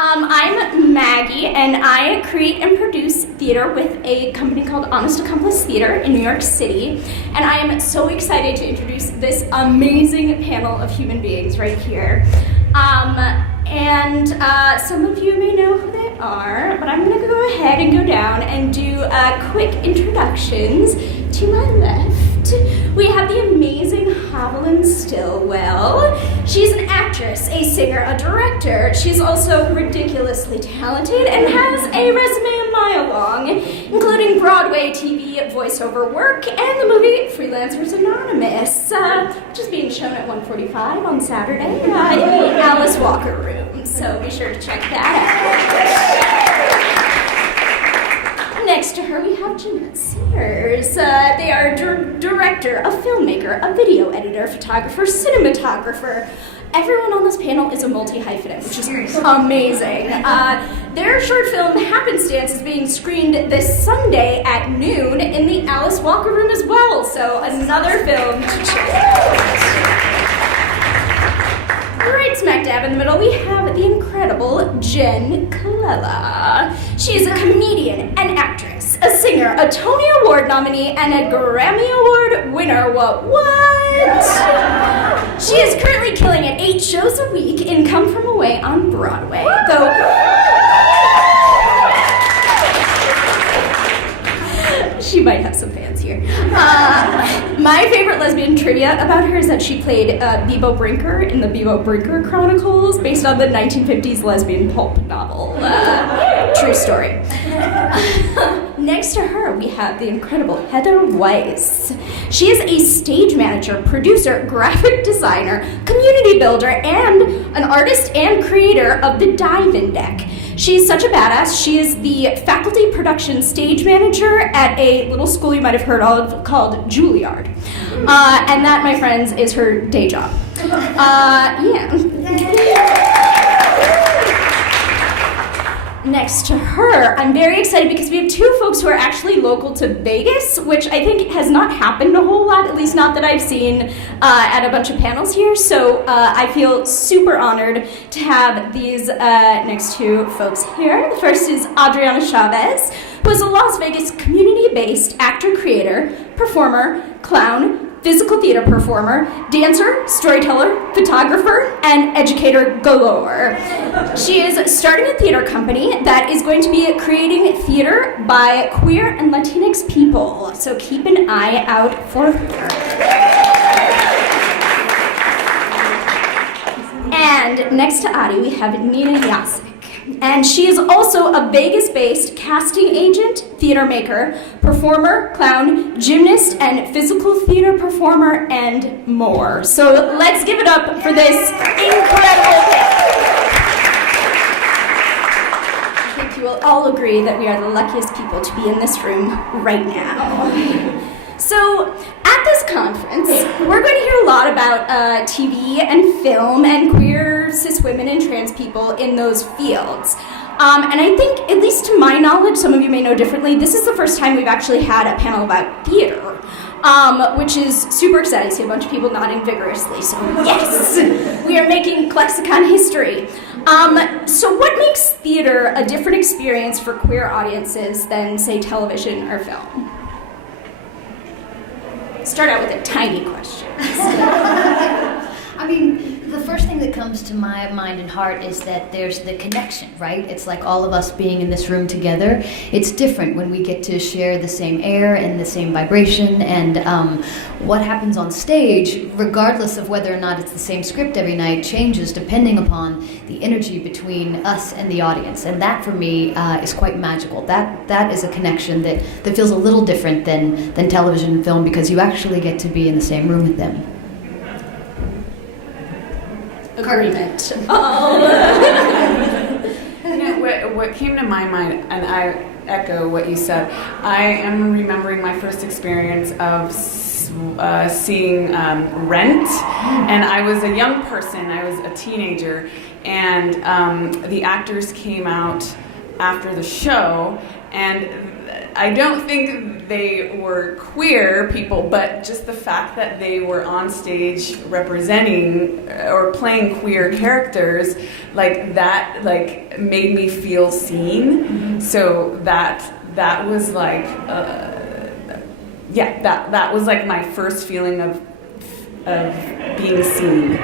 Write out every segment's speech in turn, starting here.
I'm Maggie, and I create and produce theater with a company called Honest Accomplice Theater in New York City, and I am so excited to introduce this amazing panel of human beings right here. Some of you may know who they are, but I'm going to go ahead and go down and do quick introductions. To my left, we have the amazing Haviland Stillwell. She's an actress, a singer, a director. She's also ridiculously talented and has a resume a mile long, including Broadway, TV, voiceover work, and the movie Freelancers Anonymous, which is being shown at 1:45 on Saturday in the Alice Walker Room. So be sure to check that out. Next to her, we have Jeanette Sears. They are a director, a filmmaker, a video editor, photographer, cinematographer. Everyone on this panel is a multi-hyphenate, which is amazing. Their short film, Happenstance, is being screened this Sunday at noon in the Alice Walker Room as well, so another film to check out. Right smack dab in the middle, we have the incredible Jenn Collela. She is a comedian, an actress, a singer, a Tony Award nominee, and a Grammy Award winner. What? She is currently killing it 8 shows a week in Come From Away on Broadway, though she might have some fans here. My favorite lesbian trivia about her is that she played Bebo Brinker in the Bebo Brinker Chronicles, based on the 1950s lesbian pulp novel. True story. Next to her, we have the incredible Heather Weiss. She is a stage manager, producer, graphic designer, community builder, and an artist and creator of the Dive-In Deck. She's such a badass. She is the faculty production stage manager at a little school you might have heard of called Juilliard. And that, my friends, is her day job. Next to her, I'm very excited because we have 2 folks who are actually local to Vegas, which I think has not happened a whole lot, at least not that I've seen at a bunch of panels here. So I feel super honored to have these next 2 folks here. The first is Adriana Chavez, who is a Las Vegas community-based actor, creator, performer, clown, physical theater performer, dancer, storyteller, photographer, and educator galore. She is starting a theater company that is going to be creating theater by queer and Latinx people, so keep an eye out for her. And next to Adi, we have Nene Asik. And she is also a Vegas-based casting agent, theater maker, performer, clown, gymnast, and physical theater performer, and more. So let's give it up for this incredible panel. I think you will all agree that we are the luckiest people to be in this room right now. So, at this conference, we're going to hear a lot about TV and film and queer, cis women, and trans people in those fields. And I think, at least to my knowledge, some of you may know differently, this is the first time we've actually had a panel about theater, which is super exciting. I see a bunch of people nodding vigorously, so yes! We are making ClexaCon history. So what makes theater a different experience for queer audiences than, say, television or film? Start out with a tiny question. I mean, the first thing that comes to my mind and heart is that there's the connection, right? It's like all of us being in this room together. It's different when we get to share the same air and the same vibration, and what happens on stage, regardless of whether or not it's the same script every night, changes depending upon the energy between us and the audience. And that, for me, is quite magical. That is a connection that feels a little different than television and film, because you actually get to be in the same room with them. Agreement. What came to my mind, and I echo what you said, I am remembering my first experience of seeing Rent, and I was a young person, I was a teenager, and the actors came out after the show, and I don't think they were queer people, but just the fact that they were on stage representing or playing queer characters, like that, like made me feel seen. Mm-hmm. So that was like, that was like my first feeling of being seen.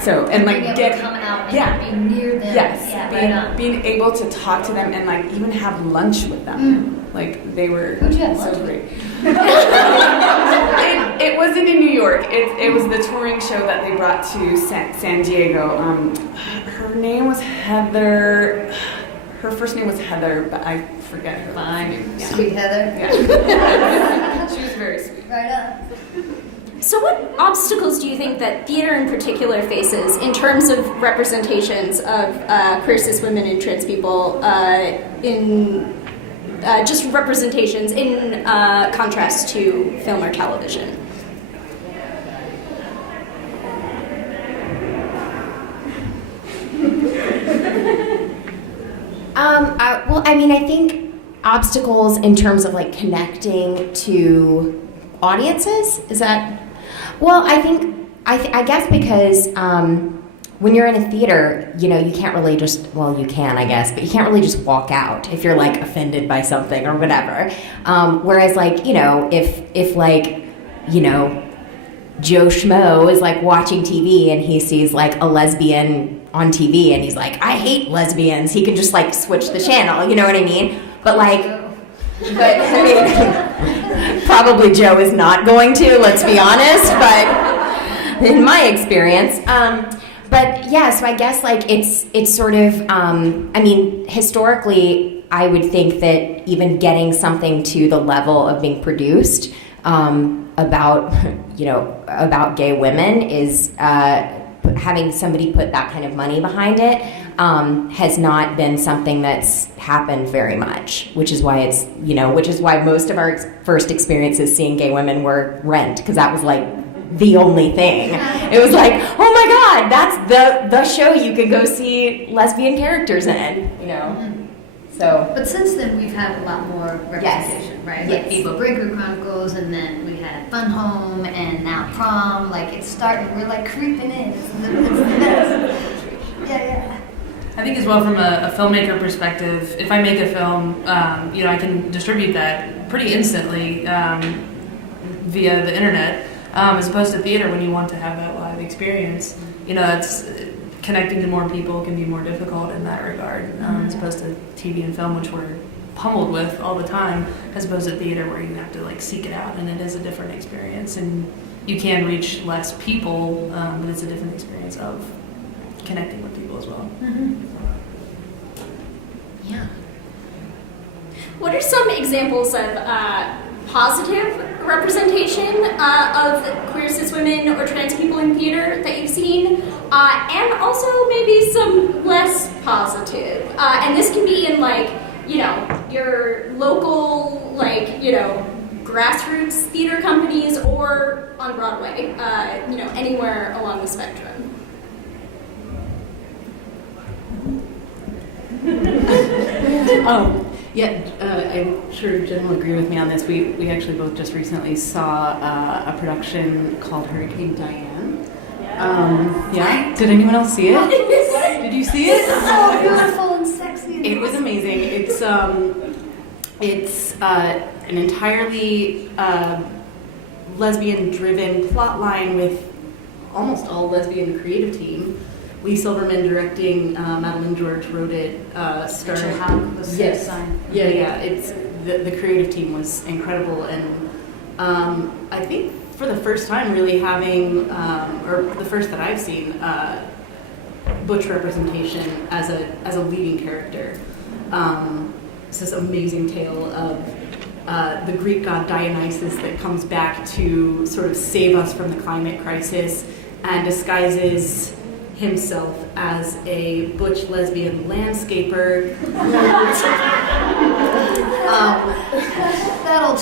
So and like being able to come out and being near them. Yes, being able to talk to them and like even have lunch with them. Like they were so great. It wasn't in New York. It was the touring show that they brought to San Diego. Her name was Heather. Her first name was Heather, but I forget her last name. Yeah. Sweet Heather. Yeah. She was very sweet. Right up. So what obstacles do you think that theater in particular faces in terms of representations of queer cis women and trans people in just representations in contrast to film or television? Well, I mean, I think obstacles in terms of like connecting to audiences, is that? Well, I guess because when you're in a theater, you know, you can't really just, well, you can, I guess, but you can't really just walk out if you're like offended by something or whatever. Whereas like, you know, if like, you know, Joe Schmo is like watching TV and he sees like a lesbian on TV and he's like, I hate lesbians, he can just like switch the channel, you know what I mean? But I mean, probably Joe is not going to, let's be honest, but in my experience. But yeah, so I guess like it's sort of, I mean, historically, I would think that even getting something to the level of being produced about gay women is having somebody put that kind of money behind it has not been something that's happened very much, which is why most of our first experiences seeing gay women were Rent, because that was like the only thing. It was like, oh my God, that's the show you could go see lesbian characters in, you know. So. But since then, we've had a lot more representation, right? Yes. Like Ego Breaker Chronicles, and then we had Fun Home, and now Prom. Like it's starting, we're like creeping in. It's the best. Yeah. I think as well from a filmmaker perspective, if I make a film, I can distribute that pretty instantly via the internet, as opposed to theater when you want to have that live experience. You know, it's connecting to more people can be more difficult in that regard, as opposed to TV and film, which we're pummeled with all the time, as opposed to theater where you have to like seek it out, and it is a different experience, and you can reach less people, but it's a different experience of connecting with people as well. Yeah. What are some examples of positive representation of queer cis women or trans people in theater that you've seen, and also maybe some less positive? And this can be in like, you know, your local, like, you know, grassroots theater companies or on Broadway, you know, anywhere along the spectrum. I'm sure Jen will agree with me on this. We actually both just recently saw a production called Hurricane Diane. Yeah. Did anyone else see it? Did you see it? So beautiful and sexy. It was amazing. It's an entirely lesbian-driven plot line with almost all lesbian creative team. Lee Silverman directing, Madeline George wrote it, starring. Yes. Yeah. It's the creative team was incredible, and I think for the first time, really having, or the first that I've seen, butch representation as a leading character. It's this amazing tale of the Greek god Dionysus that comes back to sort of save us from the climate crisis and disguises himself as a butch lesbian landscaper.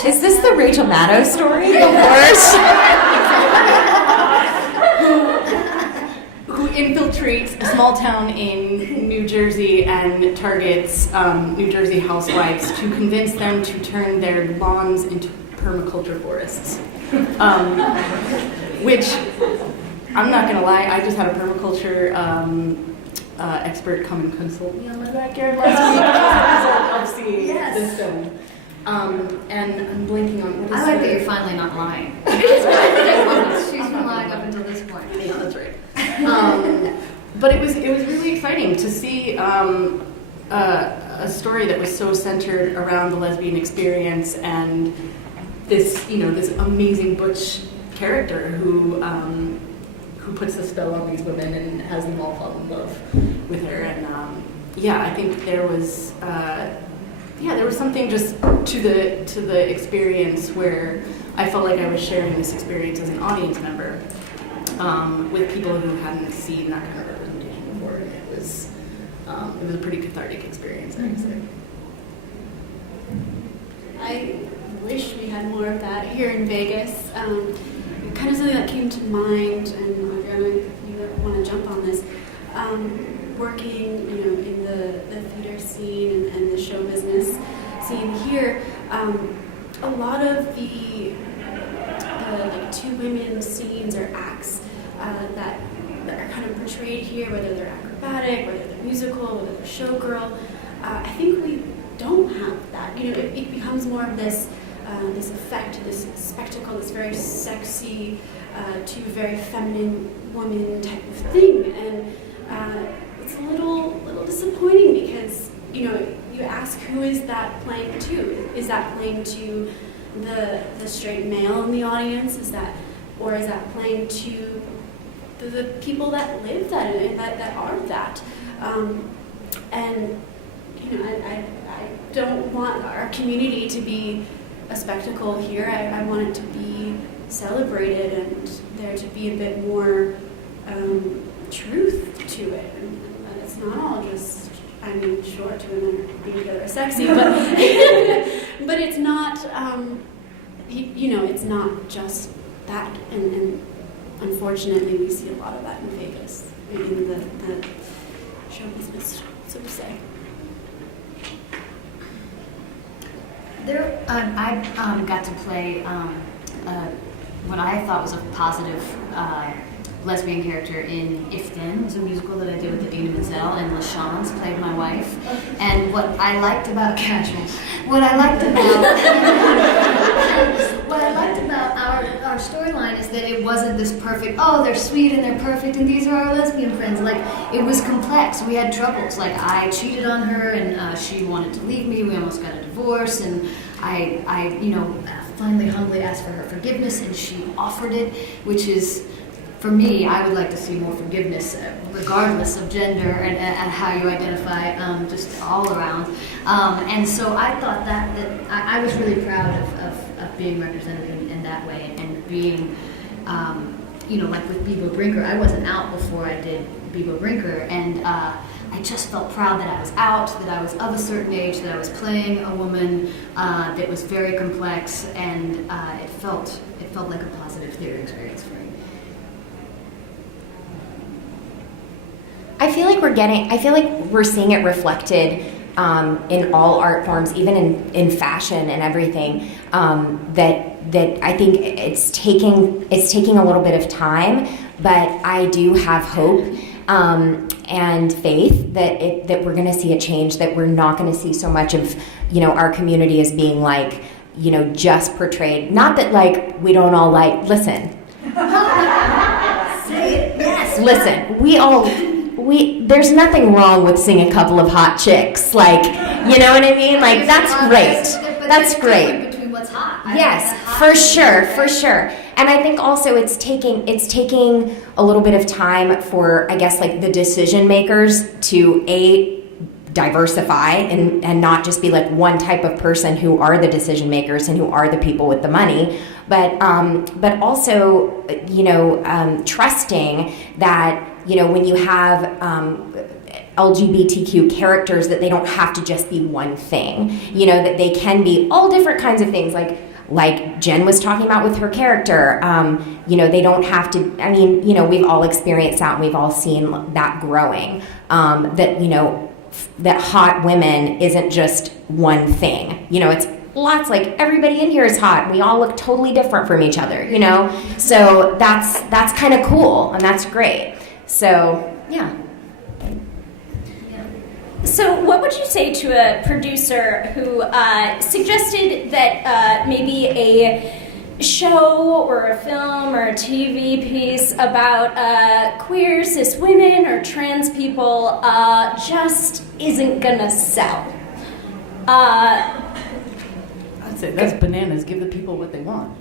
Is this the Rachel Maddow story? The worst. who infiltrates a small town in New Jersey and targets New Jersey housewives to convince them to turn their lawns into permaculture forests. Which, I'm not gonna lie, I just had a permaculture expert come and consult me on my backyard last week as a result of seeing this film. And I'm blanking on what is I like that you're finally not lying. She's been lying up until this point. Yeah, that's right. But it was really exciting to see a story that was so centered around the lesbian experience and this, this amazing butch character who puts a spell on these women and has them all fall in love with her. And I think there was something just to the experience where I felt like I was sharing this experience as an audience member with people who hadn't seen that kind of representation before. And it was a pretty cathartic experience, I would say. I wish we had more of that here in Vegas. Kind of something that came to mind, and Adriana, if you want to jump on this, working, in the theater scene and the show business scene here, a lot of the like two women scenes or acts that are kind of portrayed here, whether they're acrobatic, whether they're musical, whether they're showgirl, I think we don't have that. It becomes more of this effect, this spectacle, this very sexy to very feminine woman type of thing, and it's a little disappointing because you ask, who is that playing to? Is that playing to the straight male in the audience? Is that playing to the people that live that are that? And I don't want our community to be a spectacle here. I want it to be celebrated and there to be a bit more truth to it. And it's not all just, sure, two women being together are sexy, but but it's not, it's not just that. And unfortunately, we see a lot of that in Vegas, in the show business, so to say. I got to play what I thought was a positive lesbian character in If Then. It was a musical that I did with Adina Menzel, and LaShawns played my wife. And what I liked about our storyline is that it wasn't this perfect, they're sweet and they're perfect and these are our lesbian friends. Like, it was complex. We had troubles. Like, I cheated on her and she wanted to leave me. We almost got a divorce, and I finally humbly asked for her forgiveness, and she offered it, which is, for me, I would like to see more forgiveness, regardless of gender and how you identify, just all around. And so I thought that I was really proud of being represented in that way, and being, like with Bebo Brinker. I wasn't out before I did Bebo Brinker, and I just felt proud that I was out, that I was of a certain age, that I was playing a woman that was very complex, and it felt like a positive theater experience for me. I feel like we're seeing it reflected in all art forms, even in fashion and everything. That I think it's taking a little bit of time, but I do have hope and faith that we're going to see a change. That we're not going to see so much of our community as being like just portrayed. Not that like we don't all like. Listen. Say it. Yes. Listen. There's nothing wrong with seeing a couple of hot chicks, like, you know what I mean? Like, that's great. That's great. Between what's hot. Yes, for sure. And I think also it's taking a little bit of time for, I guess, like the decision makers to diversify and not just be like one type of person who are the decision makers and who are the people with the money, but also trusting that when you have LGBTQ characters, that they don't have to just be one thing, that they can be all different kinds of things. Like like Jenn was talking about with her character, they don't have to, we've all experienced that and we've all seen that growing, that hot women isn't just one thing. It's lots, like everybody in here is hot. We all look totally different from each other, So that's kind of cool and that's great. So, yeah. So what would you say to a producer who suggested that maybe a show or a film or a TV piece about queer, cis women or trans people just isn't gonna sell? I'd say that's bananas. Give the people what they want.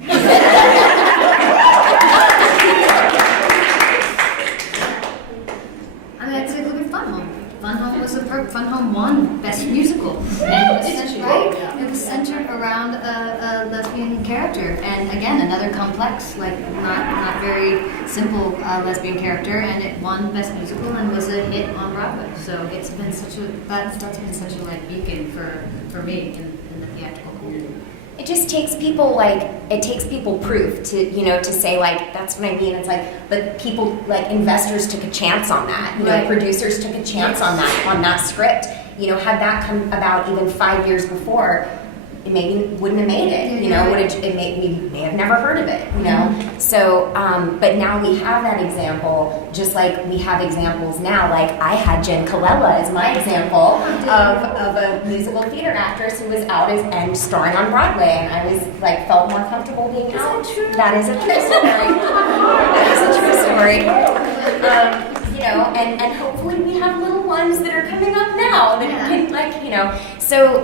I'd say look at Fun Home. Fun Home was Fun Home won Best Musical, and it was centered around a lesbian character, and again another complex, like not very simple lesbian character, and it won Best Musical and was a hit on Broadway. So it's been that's been such a like beacon for me in the theatrical community. It just takes people proof to say like, that's what I mean. It's like, but people, like investors took a chance on that, Right. Producers took a chance on that script, had that come about even 5 years before, it maybe wouldn't have made it, we may have never heard of it, So, but now we have that example, just like we have examples now, like I had Jen Colella as my example of a musical theater actress who was out and starring on Broadway, and I was like, felt more comfortable being out. That is a true story. That is a true story. And hopefully we have little ones that are coming up now that can So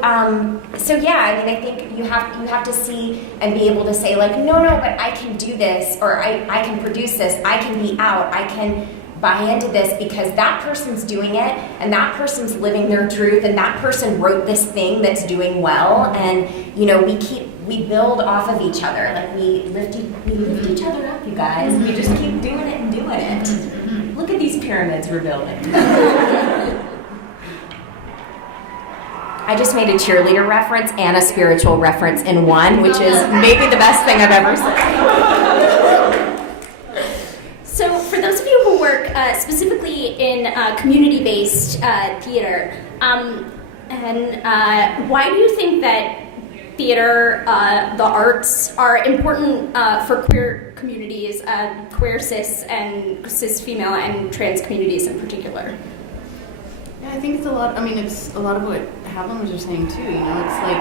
yeah, I think you have to see and be able to say like, no, but I can do this, or I can produce this, I can be out, I can buy into this because that person's doing it and that person's living their truth and that person wrote this thing that's doing well, and we build off of each other, like we lift each other up, you guys. We just keep doing it and doing it. Look at these pyramids we're building. I just made a cheerleader reference and a spiritual reference in one, which is maybe the best thing I've ever said. So for those of you who work specifically in community-based theater, why do you think that theater, the arts, are important for queer communities, queer cis female and trans communities in particular? Yeah, I think it's a lot. It's a lot of what Haviland was just saying too. It's like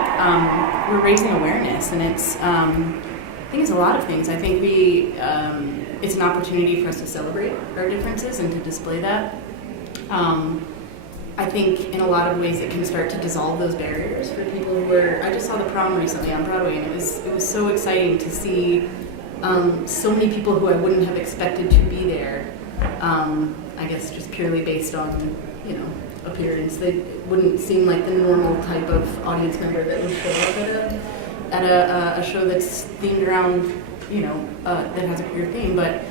we're raising awareness, and it's I think it's a lot of things. I think it's an opportunity for us to celebrate our differences and to display that. I think in a lot of ways it can start to dissolve those barriers for people who are. I just saw The Prom recently on Broadway, and it was so exciting to see so many people who I wouldn't have expected to be there. I guess just purely based on appearance. They wouldn't seem like the normal type of audience member that would show up at a show that's themed around that has a queer theme, but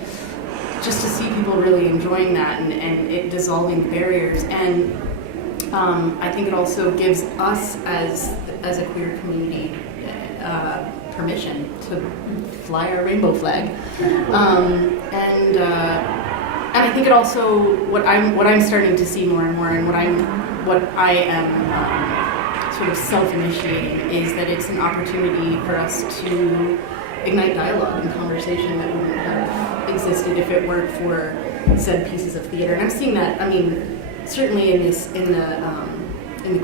just to see people really enjoying that and it dissolving barriers. And I think it also gives us as a queer community permission to fly our rainbow flag. And I think it also what I'm starting to see more and more, and what I am sort of self-initiating, is that it's an opportunity for us to ignite dialogue and conversation that wouldn't have existed if it weren't for said pieces of theater. And I'm seeing that, certainly in the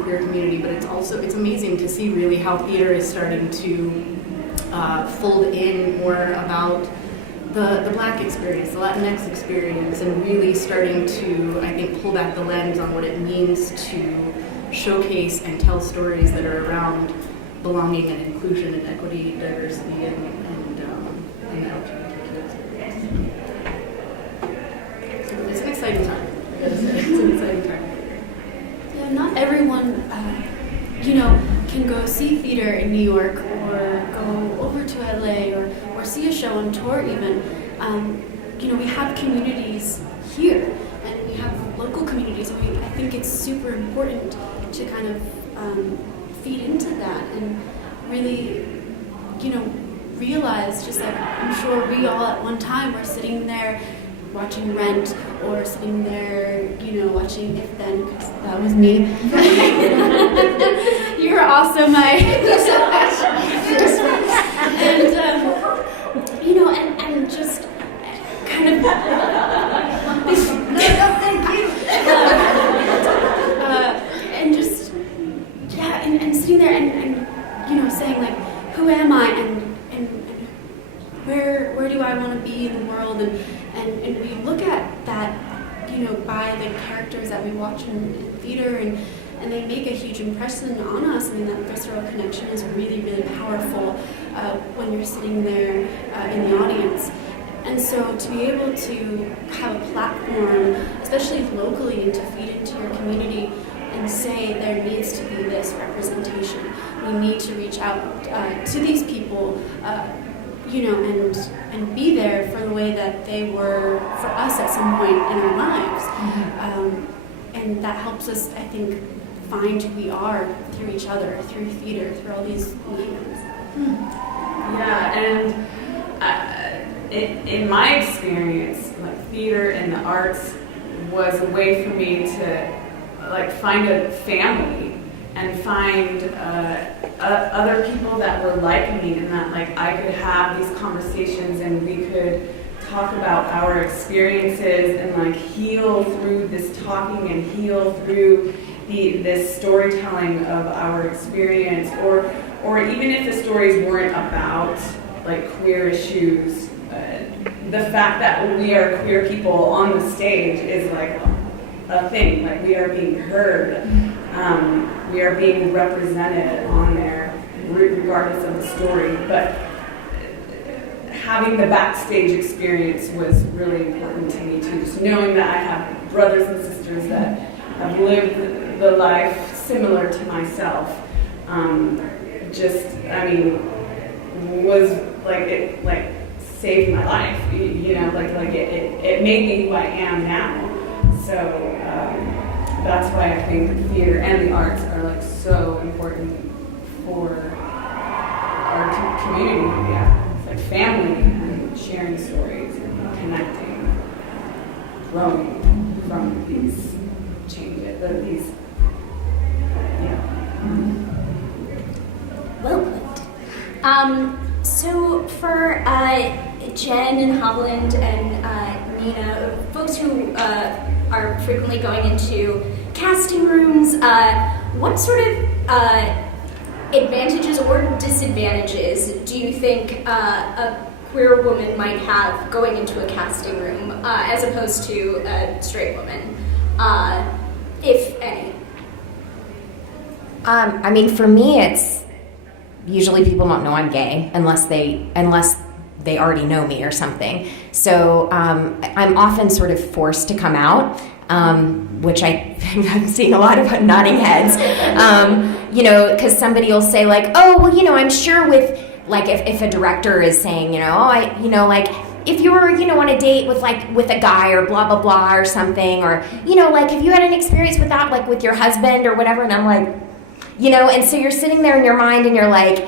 queer community, but it's amazing to see really how theater is starting to fold in more about the Black experience, the Latinx experience, and really starting to, I think, pull back the lens on what it means to showcase and tell stories that are around belonging and inclusion and equity, diversity, and the LGBTQ experience. So it's an exciting time. It's an exciting time. Yeah, not everyone, can go see theater in New York or go over to LA or see a show on tour even. We have communities here, and we have local communities. I think it's super important to kind of feed into that and really, realize, just like I'm sure we all at one time were sitting there watching Rent, or sitting there, watching If Then, because that was me. You were also my. And just kind of. Thank you. And just, and sitting there and saying like, who am I, and where do I want to be in the world, and we look at that, by the characters that we watch in theater, and they make a huge impression on us. I mean, that visceral connection is really, really powerful when you're sitting there in the audience. And so to be able to have a platform, especially locally, and to feed into your community and say there needs to be this representation. We need to reach out to these people, and be there for the way that they were for us at some point in our lives. And that helps us, I think, find who we are through each other, through theater, through all these mediums. Yeah, and in my experience, like theater and the arts was a way for me to find a family and find other people that were like me, and that I could have these conversations and we could talk about our experiences and heal through this talking and heal through this storytelling of our experience, or even if the stories weren't about queer issues, the fact that we are queer people on the stage is a thing. We are being heard, we are being represented on there, regardless of the story. But having the backstage experience was really important to me too. Just knowing that I have brothers and sisters that have lived the life similar to myself, was it saved my life. It made me who I am now. So that's why I think theater and the arts are so important for our community. Yeah, it's family and sharing stories and connecting, growing from these changes. Well put. So for Jenn and Haviland and Nina, folks who are frequently going into casting rooms, what sort of advantages or disadvantages do you think a queer woman might have going into a casting room as opposed to a straight woman, if any? For me, it's usually people don't know I'm gay unless they already know me or something. So I'm often sort of forced to come out, which I'm seeing a lot of nodding heads, because somebody will say I'm sure with if a director is saying, if you were, on a date with a guy or blah, blah, blah or something, or, have you had an experience with that, with your husband or whatever? And I'm and so you're sitting there in your mind and you're I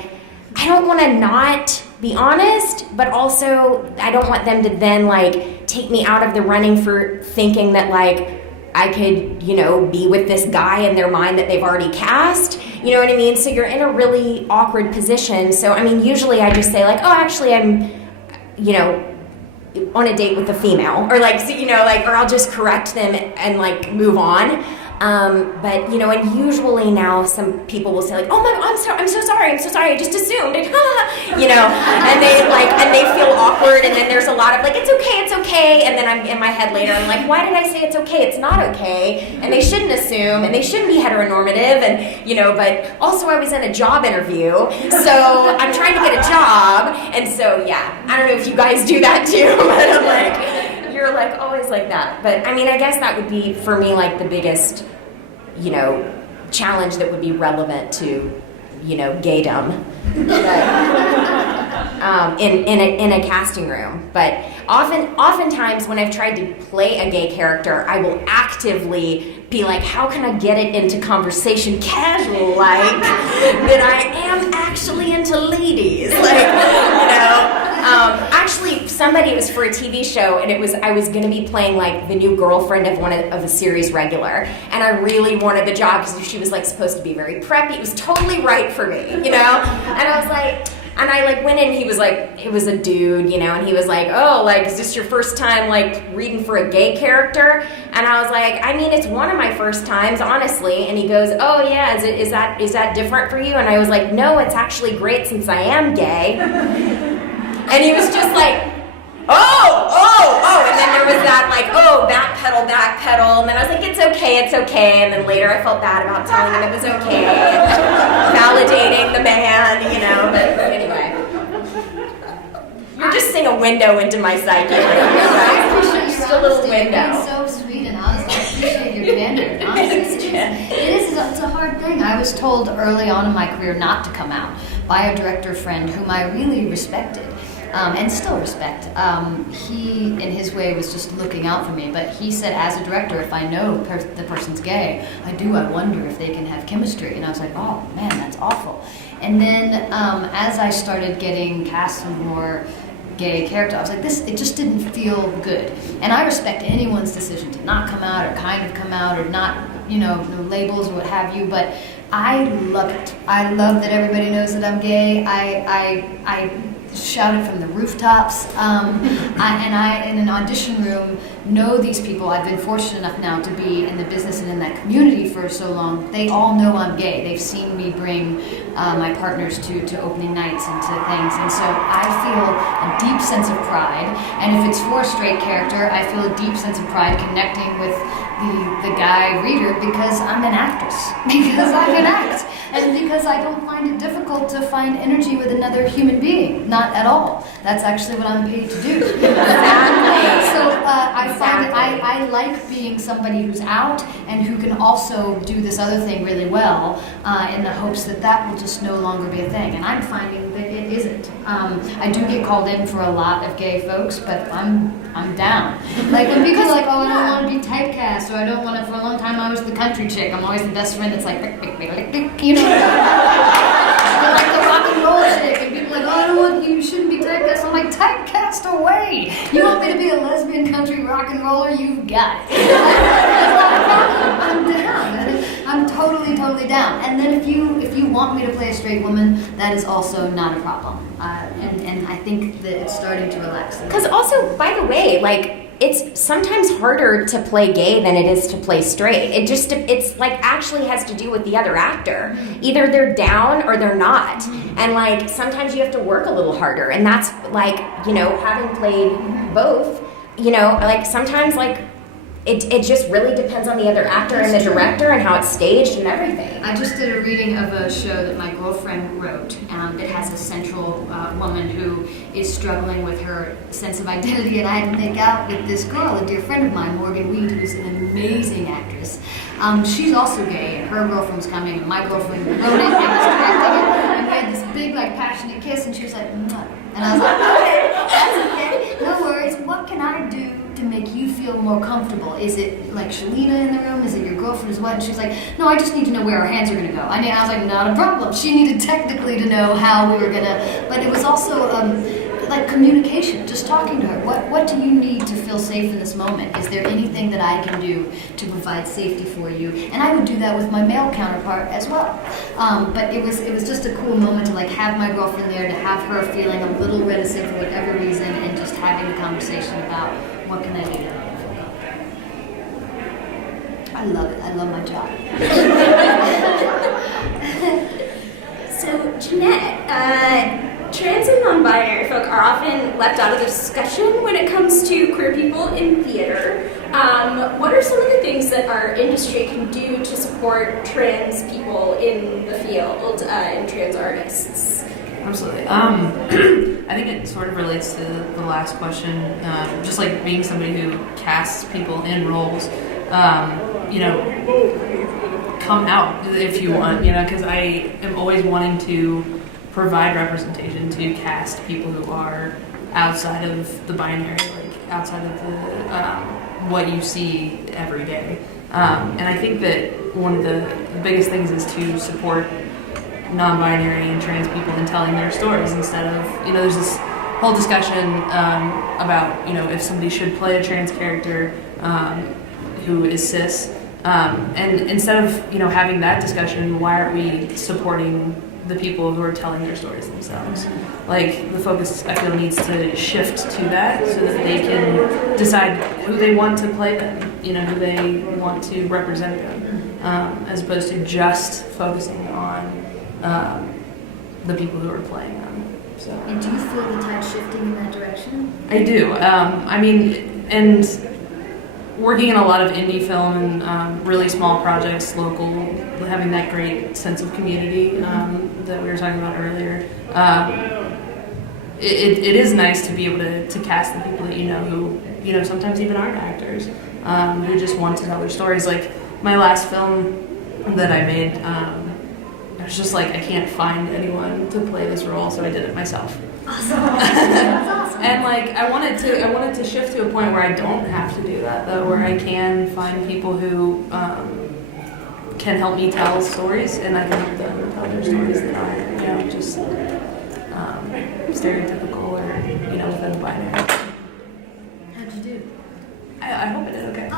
don't want to not be honest, but also I don't want them to then take me out of the running for thinking that I could, be with this guy in their mind that they've already cast. You know what I mean? So you're in a really awkward position. So, usually I just say actually I'm, on a date with a female, or or I'll just correct them and move on. But and usually now some people will say oh my, I'm so sorry, I just assumed, and they feel awkward, and then there's a lot of it's okay, and then I'm in my head later, I'm why did I say it's okay? It's not okay, and they shouldn't assume, and they shouldn't be heteronormative, and but also I was in a job interview, so I'm trying to get a job, and so I don't know if you guys do that too, but I'm you're always like that. But I guess that would be for me the biggest challenge that would be relevant to gaydom in a casting room. But oftentimes when I've tried to play a gay character, I will actively be how can I get it into conversation casual that I am actually into ladies, somebody, it was for a TV show, and I was going to be playing like the new girlfriend of a series regular, and I really wanted the job because she was like supposed to be very preppy. It was totally right for me, you know? And I was like, and I like went in, he was like, it was a dude, you know, and he was like, oh, like, is this your first time like reading for a gay character? And I was like, I mean, it's one of my first times, honestly. And he goes, oh yeah, is that different for you? And I was like, no, it's actually great since I am gay. And he was just like, oh, and then there was that like, oh, back pedal, and then I was like, it's okay, and then later I felt bad about telling him it was okay, validating the man, you know, but anyway. You're just seeing a window into my psyche. I appreciate just a little window. Being so sweet and honest. I appreciate your candor. Honestly, it's a hard thing. I was told early on in my career not to come out by a director friend whom I really respected. And still respect. He, in his way, was just looking out for me. But he said, as a director, if I know the person's gay, I wonder if they can have chemistry. And I was like, oh, man, that's awful. And then as I started getting cast some more gay character, I was like, it just didn't feel good. And I respect anyone's decision to not come out or kind of come out or not, you know, the labels or what have you. But I love it. I love that everybody knows that I'm gay. I shouted from the rooftops. I, in an audition room, know these people. I've been fortunate enough now to be in the business and in that community for so long. They all know I'm gay. They've seen me bring my partners to opening nights and to things. And so I feel a deep sense of pride. And if it's for a straight character, I feel a deep sense of pride connecting with the guy reader because I'm an actress, because I can act, and because I don't find it difficult to find energy with another human being. Not at all. That's actually what I'm paid to do. Exactly. So I find that I like being somebody who's out and who can also do this other thing really well in the hopes that will just no longer be a thing. And I'm finding that it isn't. I do get called in for a lot of gay folks, but I'm down. Like when people are like, oh, I don't want to be typecast, or I don't want to, for a long time I was the country chick. I'm always the best friend that's like, you know, I like the rock and roll chick, and people are like, oh, I don't want, you shouldn't be typecast. I'm like, typecast away. You want me to be a lesbian country rock and roller? You've got it. That's not a problem. I'm down. I'm totally down. And then if you want me to play a straight woman, that is also not a problem. And I think that it's starting to relax. Because also, by the way, like, it's sometimes harder to play gay than it is to play straight. It's like actually has to do with the other actor. Either they're down or they're not. And like sometimes you have to work a little harder. And that's like, you know, having played both, you know, like sometimes like it just really depends on the other actor and the director and how it's staged and everything. I just did a reading of a show that my girlfriend wrote. It has a central woman who is struggling with her sense of identity, and I had to make out with this girl, a dear friend of mine, Morgan Weed, who's an amazing actress. She's also gay, and her girlfriend was coming, and my girlfriend wrote it and was directing it, and we had this big, like, passionate kiss, and she was like, mwah. And I was like, okay, that's okay, no worries. What can I do to make you feel more comfortable? Is it like Shalina in the room? Is it your girlfriend as well? And she's like, no, I just need to know where our hands are going to go. I was like, not a problem. She needed technically to know how we were going to, but it was also like communication, just talking to her. What do you need to feel safe in this moment? Is there anything that I can do to provide safety for you? And I would do that with my male counterpart as well. But it was just a cool moment to like have my girlfriend there, to have her feeling a little reticent for whatever reason, and just having the conversation about what can I do to help you feel comfortable. I love it. I love my job. So, Jeanette, trans and non-binary folk are often left out of the discussion when it comes to queer people in theater. What are some of the things that our industry can do to support trans people in the field and trans artists? Absolutely. I think it sort of relates to the last question. Just like being somebody who casts people in roles, you know, come out if you want, you know, because I am always wanting to provide representation to cast people who are outside of the binary, like outside of the what you see every day. And I think that one of the biggest things is to support non-binary and trans people in telling their stories instead of, you know, there's this whole discussion about, you know, if somebody should play a trans character who is cis. And instead of, you know, having that discussion, why aren't we supporting the people who are telling their stories themselves? Like, the focus, I feel, needs to shift to that so that they can decide who they want to play them, you know, who they want to represent them, as opposed to just focusing on the people who are playing them. So. And do you feel the tide shifting in that direction? I do. I mean, and working in a lot of indie film and really small projects, local, having that great sense of community that we were talking about earlier. It is nice to be able to cast the people that you know who, you know, sometimes even aren't actors, who just want to tell their stories. Like my last film that I made, I was just like, I can't find anyone to play this role, so I did it myself. Awesome. That's awesome. And like I wanted to shift to a point where I don't have to do that though, where I can find people who can help me tell stories, and I can help them tell their stories that aren't, you know, just stereotypical or, you know, within the binary. How'd you do? I hope I did okay.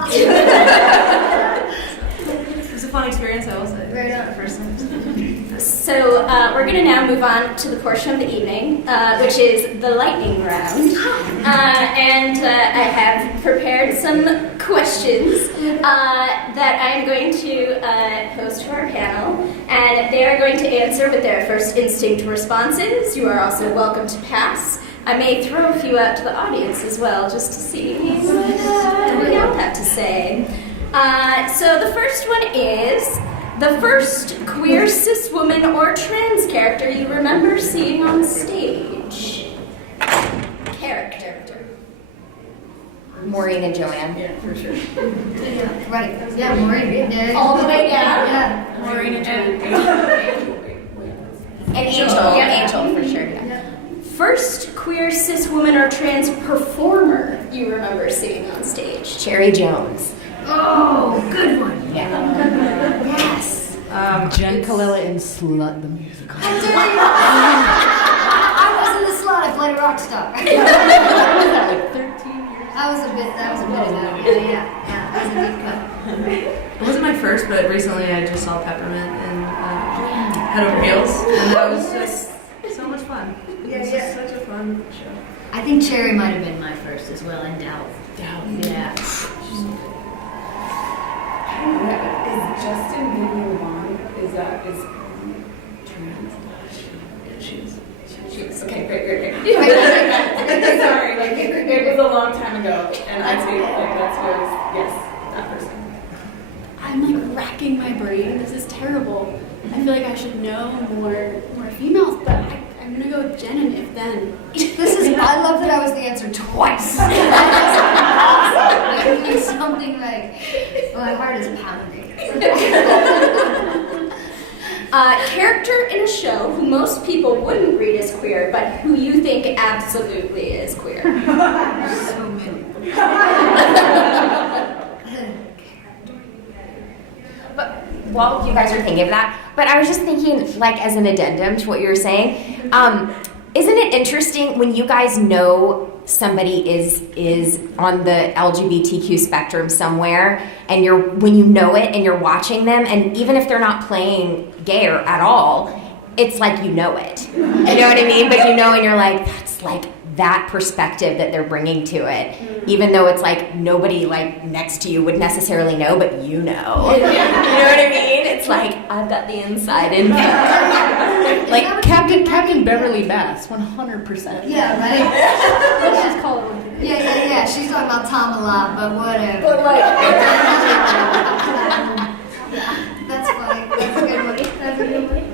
It was a fun experience, I will say. Right on. First time. So we're going to now move on to the portion of the evening, which is the lightning round. And I have prepared some questions that I'm going to pose to our panel. And they are going to answer with their first instinct responses. You are also welcome to pass. I may throw a few out to the audience as well, just to see what y'all have to say. So the first one is the first queer cis woman or trans character you remember seeing on stage. Character. Maureen and Joanne. Yeah, for sure. Yeah, right. Yeah, Maureen. Yeah. All the way down? Yeah. Maureen and Chen. And Angel for sure. Yeah. First queer cis woman or trans performer you remember seeing on stage. Cherry Jones. Oh, good one. Yeah. Yes. Jenn Collela in Slut the Musical. I was in the slot. I played a rock star. Like 13 years. That was a bit ago. Yeah. That was a good cut. It wasn't my first, but recently I just saw Peppermint and Head Over Heels, and that was just so much fun. It was just such a fun show. I think Cherry might have been my first as well, and Doubt. Yeah. Is Justin Bieber Vaughn? Is trans? Yeah, she is. Okay, great. Sorry, like it was a long time ago, and I think like that's what yes, that person. I'm like racking my brain. This is terrible. I feel like I should know more females, but I'm gonna go with Jen and If Then. I love that I was the answer twice. That was awesome. I did something right. My heart is pounding. Character in a show who most people wouldn't read as queer, but who you think absolutely is queer. So many. But while you guys are thinking of that, but I was just thinking, like, as an addendum to what you were saying, isn't it interesting when you guys know somebody is on the LGBTQ spectrum somewhere, and when you know it and you're watching them, and even if they're not playing gay or at all, it's like you know it. You know what I mean? But you know, and you're like, that's like that perspective that they're bringing to it, even though it's like nobody like next to you would necessarily know, but you know. You know what I mean? It's like, I've got the inside info. Like Captain Beverly Bass, 100%. Yeah, right? Let's just call it one. Yeah. She's talking about Tom a lot, but whatever. But like, That's funny. That's a good one.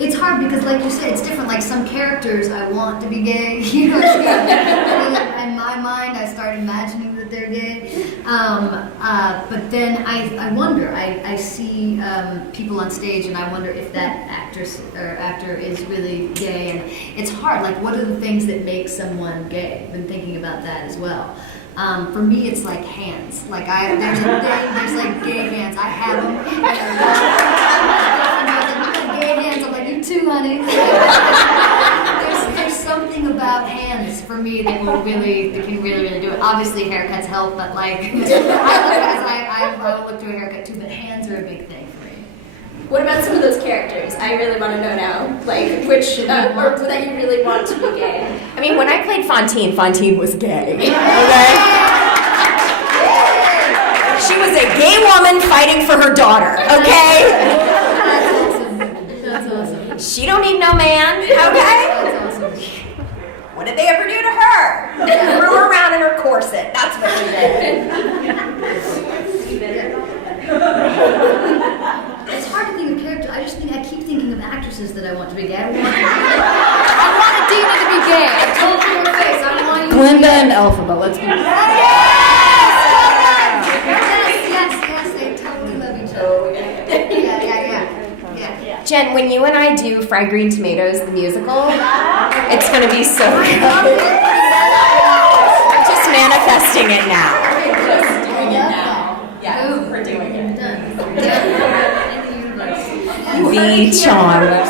It's hard because, like you said, it's different. Like some characters, I want to be gay. You know what I mean? In my mind, I start imagining that they're gay. But then I wonder. I see people on stage, and I wonder if that actress or actor is really gay. And it's hard. Like, what are the things that make someone gay? I've been thinking about that as well. For me, it's like hands. Like there's like gay hands. I have them. Gay hands. I'm like, you too, honey. There's something about me, they can really do it. Obviously, haircuts help, but like, I will look to a haircut too. But hands are a big thing for me. What about some of those characters? I really want to know now. Like, which, or that you really want to be gay. I mean, when I played Fantine was gay. Okay? She was a gay woman fighting for her daughter, okay? That's awesome. She don't need no man, okay? That's awesome. What did they ever do to her? Threw her around in her corset. That's what they did. It's hard to think of characters. I keep thinking of actresses that I want to be gay. I want Adina to be gay. I told you in her face. I want you to be Glinda gay. and Elphaba, let's be Yes, they totally love each other. Yeah. Jen, when you and I do Fried Green Tomatoes, the musical, it's going to be so good. I'm just manifesting it now. Just doing it now. Yeah, we're doing it. The Charmer.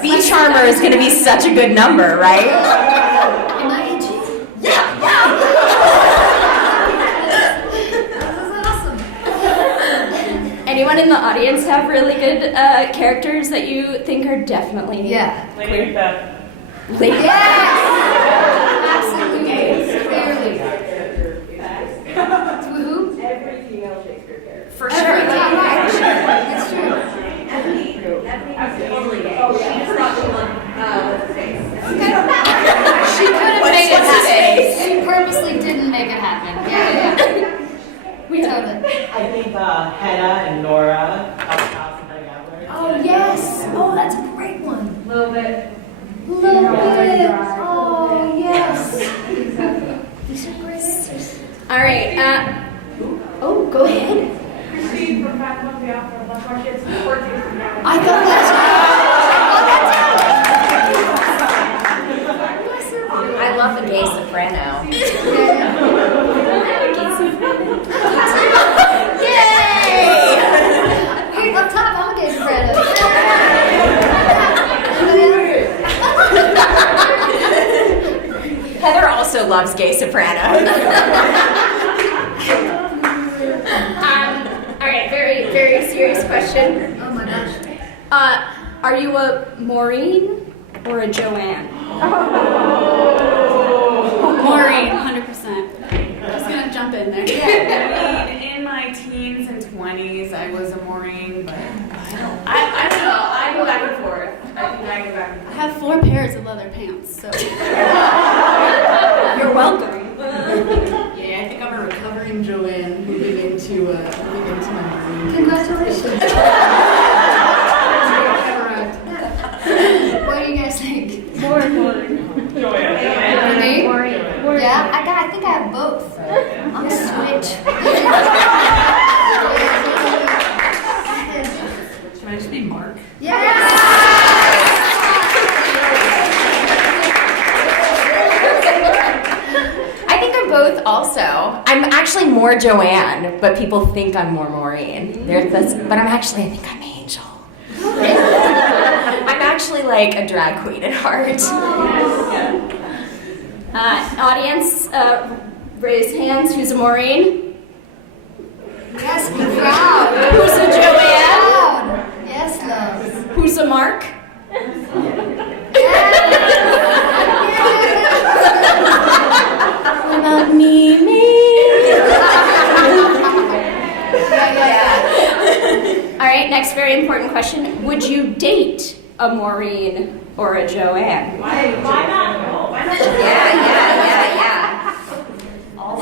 The Charmer is going to be such a good number, right? Am I itchy? Yeah. This is awesome. Anyone in the audience have really good characters that you think are definitely Lady Macbeth. Yes! Absolutely. Clearly. Who? Every female Shakespeare character. For sure. It's true. Absolutely. Oh, yeah. She's not the one with the face. She could have made it What's his happen. face? She purposely didn't make it happen. Yeah. We totally. I think Hedda and Nora of House and Diane. Oh, yes. Oh, that's a great one. A little bit. Little bit. Oh, yes. These are great answers. All right. Oh, go ahead. Christine from Phantom of the Opera. That's why she has 14 from now. I thought that's I love the gay soprano. Hey, up top, I'm a gay soprano. Heather also loves gay soprano. All right, very, very serious question. Oh my gosh. Are you a Maureen or a Joanne? Maureen, 100%. Just gonna jump in there. I mean, in my teens and 20s, I was a Maureen, but I don't know. I go back and forth. I think I go back and I forth. have 4 pairs of leather pants, so. You're welcome. Yeah, I think I'm a recovering Joanne moving into my dream. Congratulations. What do you guys think? Joanne. Me? Yeah, I think I have both. I'm a switch. Should I just be Mark? Yes! I think I'm both also. I'm actually more Joanne, but people think I'm more Maureen. But I think I'm Angel. I'm actually like a drag queen at heart. Audience, raise hands. Who's a Maureen? Yes, be proud. Who's a Joanne? Proud. Yes, love. Who's a Mark? What about me? All right, next very important question. Would you date a Maureen or a Joanne? Why not? Why not? Yeah.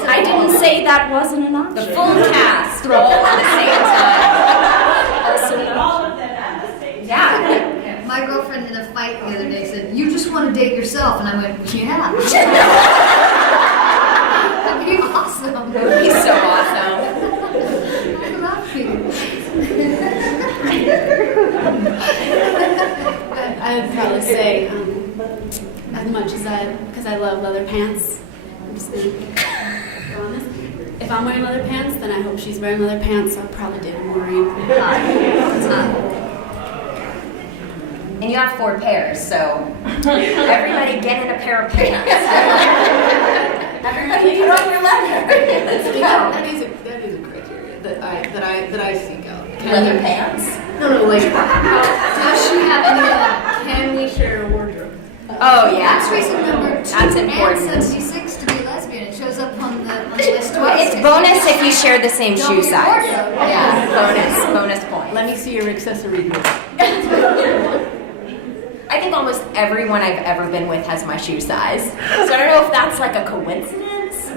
I didn't say that wasn't an option. The full cast all at the same time. All of them at the same time. Yeah. My girlfriend in a fight the other day said, "You just want to date yourself," and I went, "Yeah." That'd be awesome. That would be so awesome. I love you. I'd probably say, as much as because I love leather pants, I'm just gonna go on this. If I'm wearing leather pants, then I hope she's wearing leather pants, so I'll probably date a Maureen. And you have 4 pairs, so everybody get in a pair of pants. Everybody put on your leather. Let's go. That is a criteria that I seek out. Leather pants? No, like does she have any of that? Can we share a wardrobe? Oh yeah. That's reason number 2 That's important. and 76 to be lesbian. It shows up on the list twice. It's bonus if you share the same shoe size. Yeah, Bonus point. Let me see your accessory list. I think almost everyone I've ever been with has my shoe size. So I don't know if that's like a coincidence.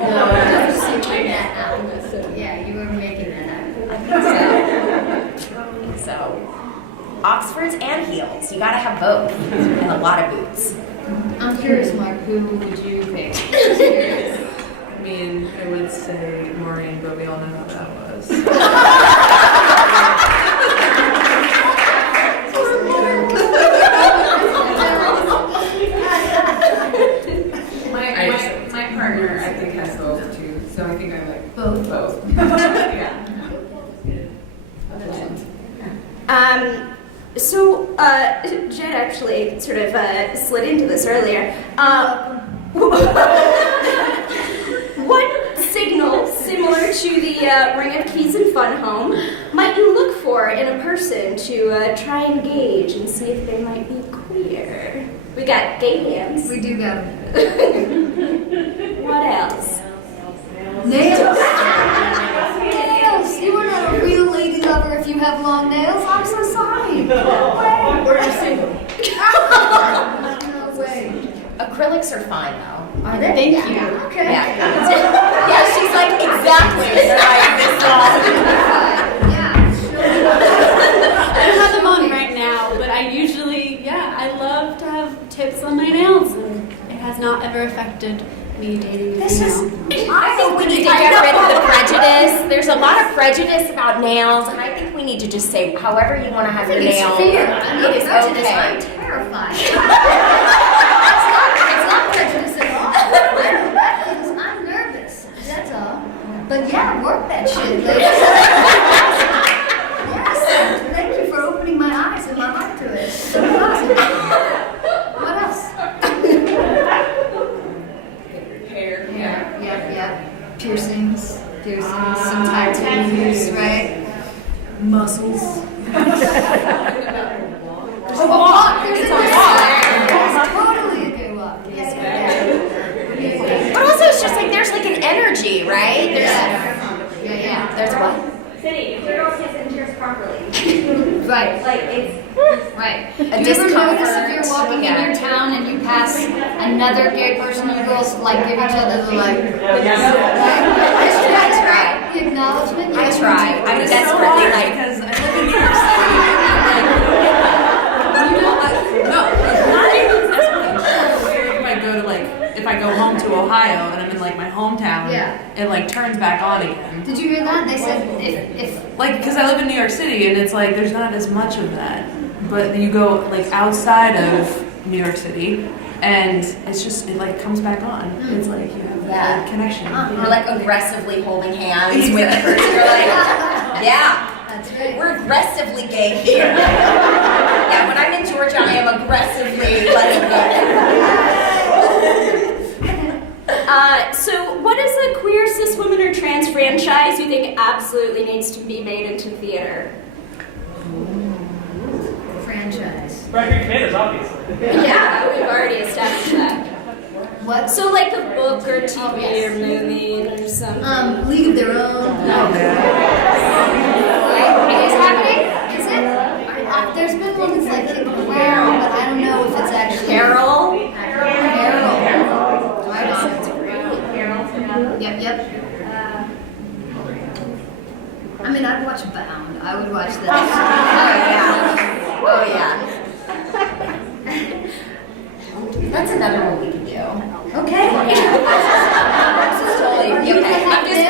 Yeah, you were making that up. So, Oxfords and heels. You gotta have both. And a lot of boots. I'm curious, Mark, who would you pick? I mean, I would say Maureen, but we all know how that was. My partner, I think, has both too. So I think I like Both. yeah. So, Jen actually sort of slid into this earlier. What signal, similar to the ring of keys and fun home, might you look for in a person to try and gauge and see if they might be queer? We got gay hands. We do got What else? nails. Nails. You are not a real lady lover if you have long nails. I'm so sorry. No way. Or you're single. No way. Acrylics are fine though. Are they? Thank you. Okay. Yeah, she's like, exactly. Right, this Yeah, sure. I don't have them on right now, but I usually, I love to have tips on my nails, and it has not ever affected me dating a female. I think we need to get rid of the prejudice. There's a lot of prejudice about nails, and I think we need to just say, however you want to have your nails, Fear. I'm not it is prejudiced. okay. I'm terrified. It's not prejudice at all. I'm nervous. That's all. But yeah, work that shit, ladies. Yes. Thank you for opening my eyes and my heart to it. What else? Hair. Yeah. Piercings, some tattoos, right? Muscles. A walk. There's a walk. That's totally a good walk. Yeah. But also, it's just like there's like an energy, right? Yeah. There's what? City, if the girl gets in chairs properly. Right. Like, it's... Right. A Do you ever discomfort. notice if you're walking in your town and you pass another gay person and girls like give each other the like? I try. The acknowledgement. I try. I'm desperately like. Because I live in New York City. If I go home to Ohio and I'm in like my hometown, it like turns back on again. Did you hear that? They said if Like, because I live in New York City and it's like there's not as much of that. But you go like outside of New York City and it's just, it like comes back on. It's like you have that connection. We're like aggressively holding hands with the person. You're like, yeah. that's right. We're aggressively gay here. Yeah, when I'm in Georgia, I am aggressively lesbian. So what is a queer cis woman or trans franchise you think absolutely needs to be made into theater? Franchise. Frederick Tomatoes, obviously. Yeah, we've already established that. What? So like a book or TV or movie or something. League of Their Own. It is happening? Is it? There's been one that's like Carol, but I don't know if it's actually Carol? Right on. Yep. I mean, I'd watch Bound. I would watch this. Oh yeah. That's another one we can do. Okay. This is totally okay. I'm just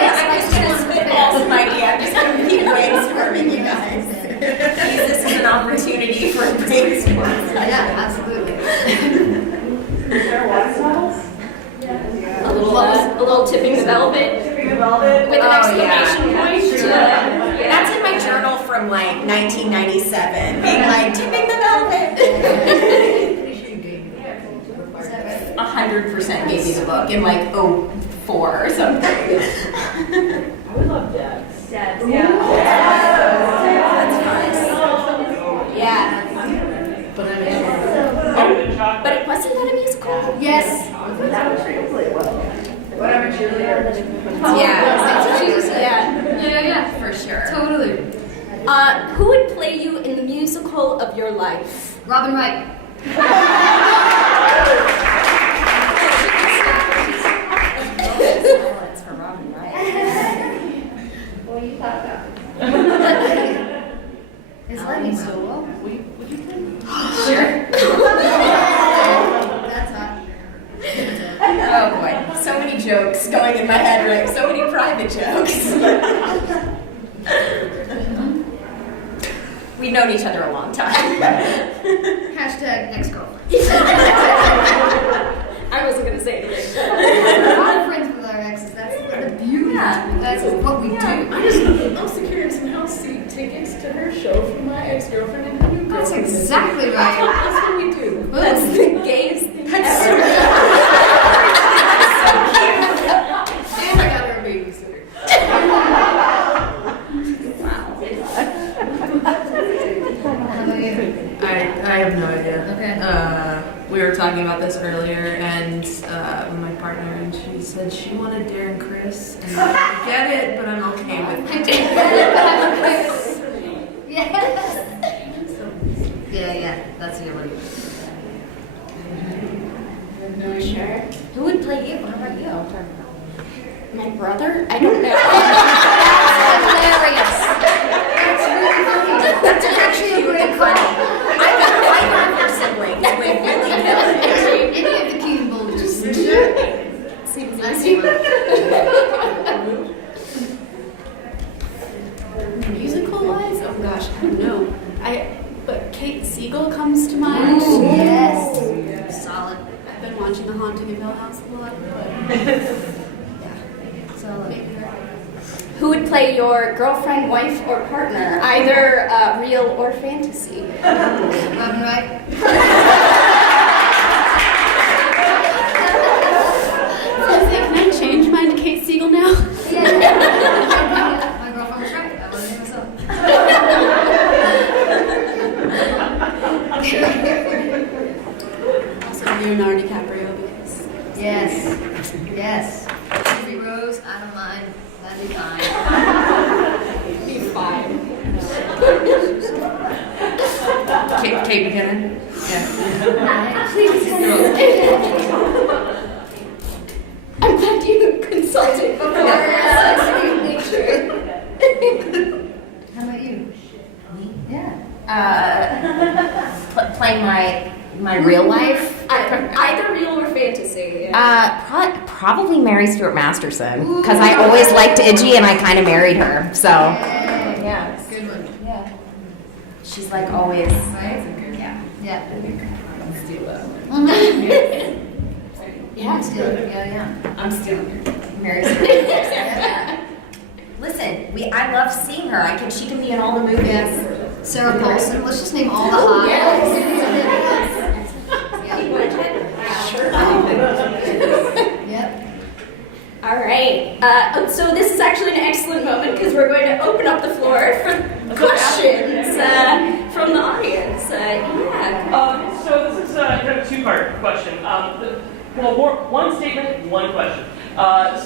gonna spitball some idea. I'm just gonna keep brainstorming, you guys. Use this as an opportunity for brainstorming. Yeah, absolutely. A little tipping the velvet. With an exclamation point. That's in my journal from like 1997, being like tipping the velvet. 100% gave me the book in like '04 or something. I would love Debs. Debs, yeah. That's nice. Yeah. But it wasn't that a musical? Yes. Whatever cheerleader. Yeah, For sure. totally. Who would play you in the musical of your life? Robin Wright. It's for Robin, right? Well, you thought that. Is Lenny Stillwell? Sure. That's hot. Oh boy, so many jokes going in my head, right? So many private jokes. We've known each other a long time. Hashtag ex-girlfriend. I wasn't going to say anything. We're not friends with our exes. That's the beauty. Yeah. That's what we do. I'm securing some house seat tickets to her show for my ex-girlfriend and her new That's girlfriend. exactly right. That's what we do. That's the gayest thing ever. And I got her a babysitter. How about you? I have no idea. Okay. We were talking about this earlier, and with my partner, and she said she wanted Darren Criss, and I get it, but I'm okay with it. Yes. Yeah, that's the one. No, sure. Who would play you? How about you? My brother? I don't know. That's hilarious. That's really funny. That's actually a great call. I love your siblings with really Any of the Keenan-Bolgers. Seems That's easy. Musical-wise, oh gosh, I don't know. But Kate Siegel comes to mind. Yes. Solid. I've been watching The Haunting of Hill House a lot, but Solid. Who would play your girlfriend, wife, or partner? Either real or fantasy. Robin Wright. I was like, can I change mine to Kate Siegel now? Yeah. My girlfriend was right. I wasn't myself. Also Leonardo DiCaprio because Yes. Three rows, I don't mind. That'd be fine. Be fine. Kate McKinnon? Yeah. Please. I'm glad you consulted before. How about you? Yeah. playing my real life. Either real or fantasy. Probably Mary Stuart Masterson, because I always liked Idgie and I kind of married her. So Yeah. Good one. yeah, she's like always. Right? Yeah. Yeah. Yeah. Still. Yeah. I'm still Mary Stuart. Yeah. Listen, I love seeing her. She can be in all the movies. Yes. Sarah Paulson. Let's just name all the hot. Yep. All right. So this is actually an excellent moment because we're going to open up the floor for questions from the audience. Yeah. So this is kind of a two-part question. One statement, one question.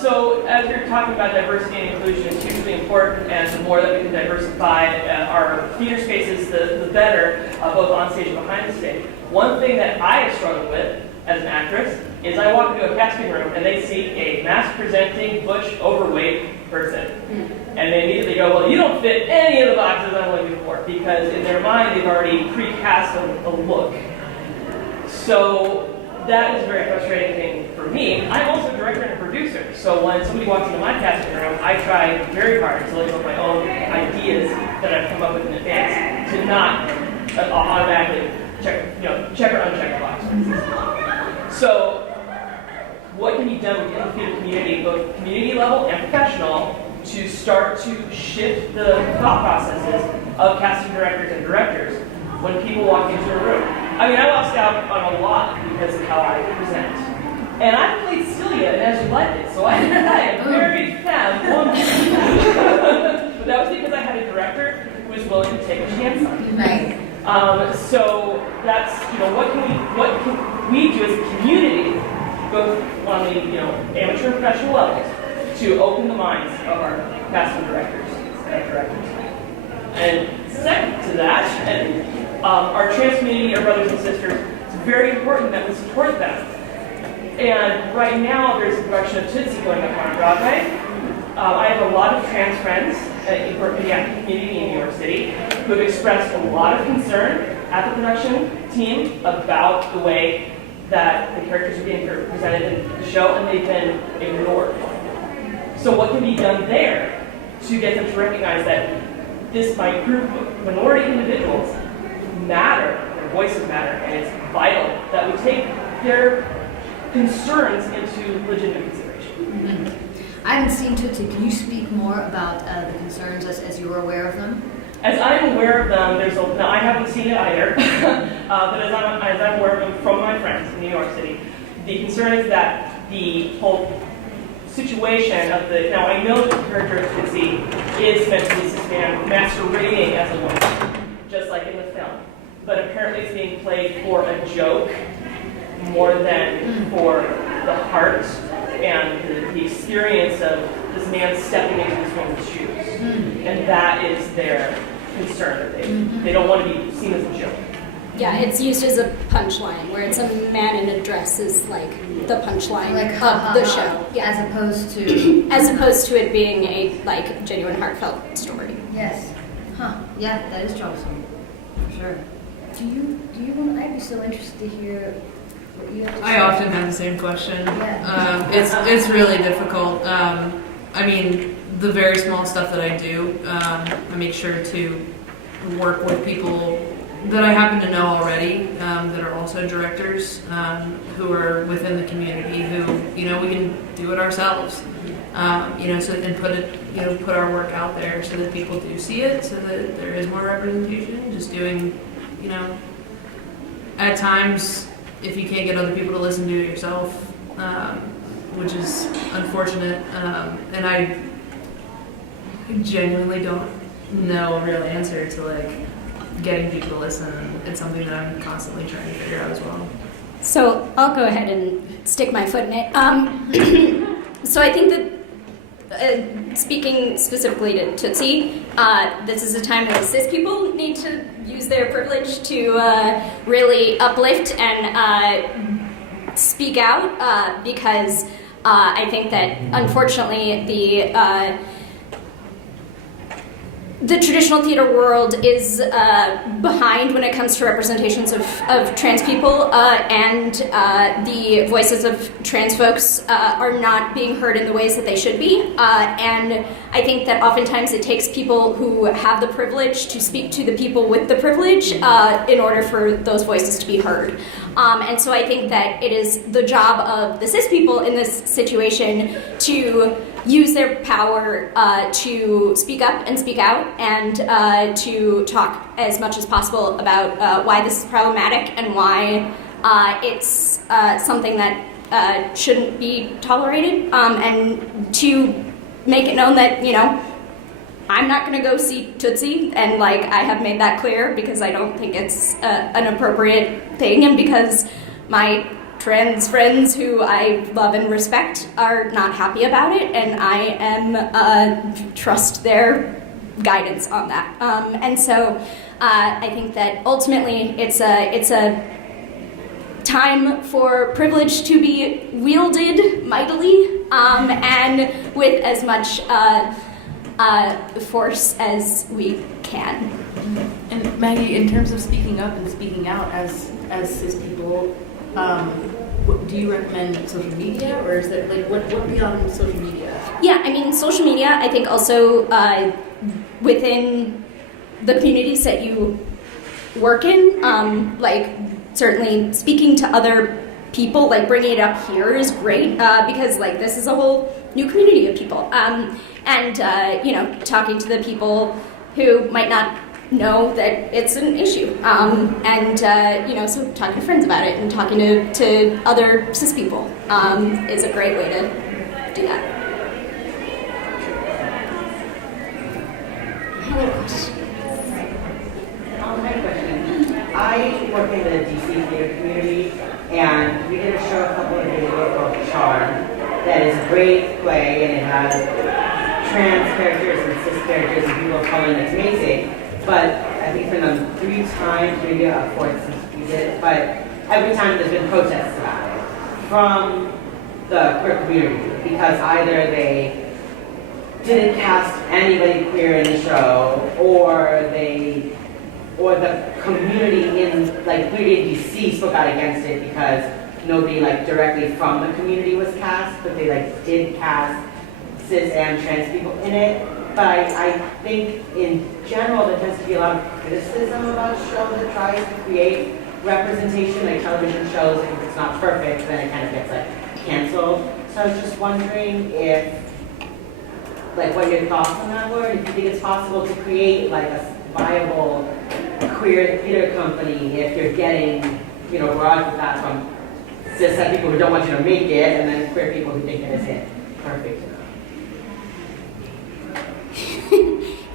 So as you're talking about diversity and inclusion, it's hugely important, and the more that we can diversify our theater spaces, the better, both on stage and behind the stage. One thing that I have struggled with as an actress is I walk into a casting room and they see a mask-presenting, butch, overweight person. And they immediately go, well, you don't fit any of the boxes I'm looking for, because in their mind they've already pre-cast a look. So that is a very frustrating thing for me. I'm also a director and a producer, so when somebody walks into my casting room, I try very hard to look at my own ideas that I've come up with in advance to not automatically check or uncheck the box. So what can be done within the theater community, both community level and professional, to start to shift the thought processes of casting directors and directors when people walk into a room? I mean, I lost out on a lot because of how I present. And I played Celia in As You Like It, so I didn't play a very femme woman. But that was because I had a director who was willing to take a chance on me. Right. So that's, what can we do as a community, both on the amateur and professional levels, to open the minds of our casting directors and directors. And second to that, and our trans community, our brothers and sisters, it's very important that we support them. And right now, there's a production of Tootsie going up on Broadway. I have a lot of trans friends in the acting community in New York City who have expressed a lot of concern at the production team about the way that the characters are being presented in the show, and they've been ignored. So what can be done there to get them to recognize that this group of minority individuals matter, their voices matter, and it's vital that we take their concerns into legitimate consideration. Mm-hmm. I haven't seen Tootsie. Can you speak more about the concerns as you're aware of them? As I'm aware of them, now I haven't seen it either, but as I'm aware of them from my friends in New York City, the concern is that the whole situation of now I know that the character of Tootsie is meant to be this man masquerading as a woman, just like in the film, but apparently it's being played for a joke more than for the heart and the experience of this man stepping into this woman's shoes. And that is their concern. They don't want to be seen as a joke. Yeah, it's used as a punchline, where it's a man in a dress is like the punchline of the show. Yeah. As opposed to it being a genuine heartfelt story. Yes. Huh. Yeah, that is troublesome. For sure. Do you want? I'd be so interested to hear what you have to say. I often have the same question. Yeah. It's really difficult. I mean, the very small stuff that I do, I make sure to work with people that I happen to know already, that are also directors, who are within the community, who, we can do it ourselves, so and put our work out there so that people do see it, so that there is more representation. Just doing, at times, if you can't get other people to listen to it yourself, which is unfortunate, and I genuinely don't know a real answer to getting people to listen. It's something that I'm constantly trying to figure out as well. So I'll go ahead and stick my foot in it. So I think that speaking specifically to Tootsie, this is a time when cis people need to use their privilege to really uplift and speak out, because I think that unfortunately the traditional theater world is behind when it comes to representations of trans people, and the voices of trans folks are not being heard in the ways that they should be. And I think that oftentimes it takes people who have the privilege to speak to the people with the privilege in order for those voices to be heard. And so I think that it is the job of the cis people in this situation to use their power to speak up and speak out, and to talk as much as possible about why this is problematic and why it's something that shouldn't be tolerated, and to make it known that, I'm not going to go see Tootsie, and I have made that clear because I don't think it's an appropriate thing, and because my trans friends who I love and respect are not happy about it, and I trust their guidance on that. And so I think that ultimately it's a time for privilege to be wielded mightily, and with as much force as we can. And Maggie, in terms of speaking up and speaking out as cis people, do you recommend social media, or is there what beyond social media? Yeah, I mean, social media, I think also within the communities that you work in, certainly speaking to other people, bringing it up here is great, because this is a whole new community of people, and talking to the people who might not know that it's an issue. So talking to friends about it and talking to other cis people is a great way to do that. My question. I work in the DC theater community, and we did a show a couple of years ago called Charm that is a great play, and it has trans characters and cis characters and people of color, and it's amazing. But I think it's been done 3 times, maybe a 4th since we did it, but every time there's been protests about it from the queer community, because either they didn't cast anybody queer in the show, or the community in community in DC spoke out against it because nobody directly from the community was cast, but they did cast cis and trans people in it. But I think in general there tends to be a lot of criticism about shows that tries to create representation, like television shows. If it's not perfect, then it kind of gets canceled. So I was just wondering if what your thoughts on that were, if you think it's possible to create a viable queer theater company if you're getting, barrage of that from cis people who don't want you to make it, and then queer people who think it isn't perfect enough.